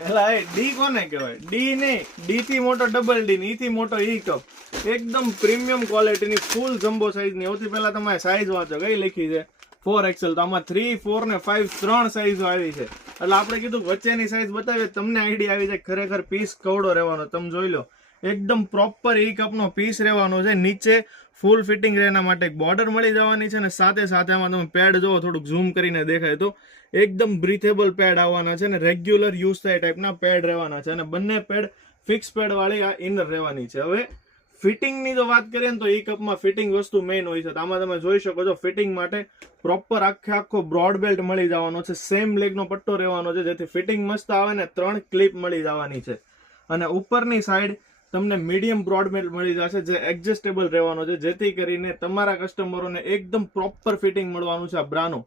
એલા એ ડી કોને કહેવાય? ડી નહીં, ડી થી મોટો ડબલ ડી, ઈ થી મોટો ઈ કપ. એકદમ પ્રીમિયમ ક્વોલિટીની ફૂલ જમ્બો સાઈઝની. સૌથી પહેલા તમારે સાઈઝ વાંચો, કઈ લખી છે 4XL. તો આમાં 3, 4 ને 5 ત્રણ સાઈઝો આવી છે. એટલે આપણે કીધું વચ્ચેની સાઈઝ બતાવીએ, તમને આઈડિયા આવી જાય ખરેખર પીસ કવડો રહેવાનો. તમે જોઈ લો, એકદમ પ્રોપર ઈ કપનો પીસ રહેવાનો છે. નીચે ફૂલ ફિટિંગ રહેના માટે એક બોર્ડર મળી જવાની છે, અને સાથે સાથે આમાં તમે પેડ જોવો, થોડુંક ઝૂમ કરીને દેખાય તો એકદમ બ્રીથેબલ પેડ આવવાના છે, અને રેગ્યુલર યુઝ થાય ટાઈપના પેડ રહેવાના છે. અને બંને પેડ ફિક્સ પેડ વાળી આ ઇનર રહેવાની છે. હવે ફિટિંગની જો વાત કરીએ ને, તો ઈ કપમાં ફિટિંગ વસ્તુ મેઇન હોય છે. તો આમાં તમે જોઈ શકો છો, ફિટિંગ માટે પ્રોપર આખો બ્રોડ બેલ્ટ મળી જવાનો છે. સેમ લેગનો પટ્ટો રહેવાનો છે, જેથી ફિટિંગ મસ્ત આવે ને 3 ક્લિપ મળી જવાની છે. અને ઉપરની સાઈડ તમને મીડિયમ બ્રોડ બેલ્ટ મળી જશે, જે એડજસ્ટેબલ રહેવાનો છે, જેથી કરીને તમારા કસ્ટમરોને એકદમ પ્રોપર ફિટિંગ મળવાનું છે. આ બ્રાનું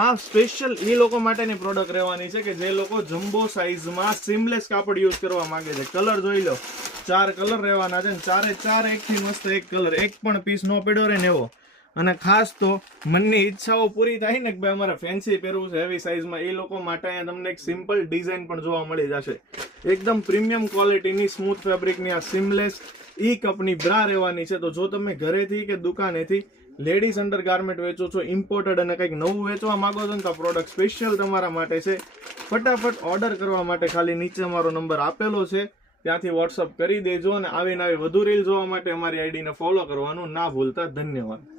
આ સ્પેશિયલ એ લોકો માટેની પ્રોડક્ટ રહેવાની છે કે જે લોકો જમ્બો સાઇઝમાં સીમલેસ કાપડ યુઝ કરવા માંગે છે. કલર જોઈ લો, 4 કલર રહેવાના છે, ચારે ચાર એકથી મસ્ત એક કલર, એક પણ પીસ નો પડ્યો રહે ને એવો. અને ખાસ તો મનની ઈચ્છાઓ પૂરી થાય ને કે ભાઈ અમારે ફેન્સી પહેરવું છે હેવી સાઇઝમાં, એ લોકો માટે અહીંયા તમને એક સિમ્પલ ડિઝાઇન પણ જોવા મળી જશે. એકદમ પ્રીમિયમ ક્વોલિટીની સ્મૂથ ફેબ્રિકની આ સીમલેસ ઈ કપની બ્રા રહેવાની છે. તો જો તમે ઘરેથી કે દુકાનેથી લેડીઝ અંડર ગાર્મેન્ટ વેચો છો, ઇમ્પોર્ટેડ, અને કંઈક નવું વેચવા માંગો છો ને, તો આ પ્રોડક્ટ સ્પેશિયલ તમારા માટે છે. ફટાફટ ઓર્ડર કરવા માટે ખાલી નીચે અમારો નંબર આપેલો છે, ત્યાંથી વોટ્સઅપ કરી દેજો. અને આવી વધુ રીલ જોવા માટે અમારી આઈડીને ફોલો કરવાનું ના ભૂલતા. ધન્યવાદ.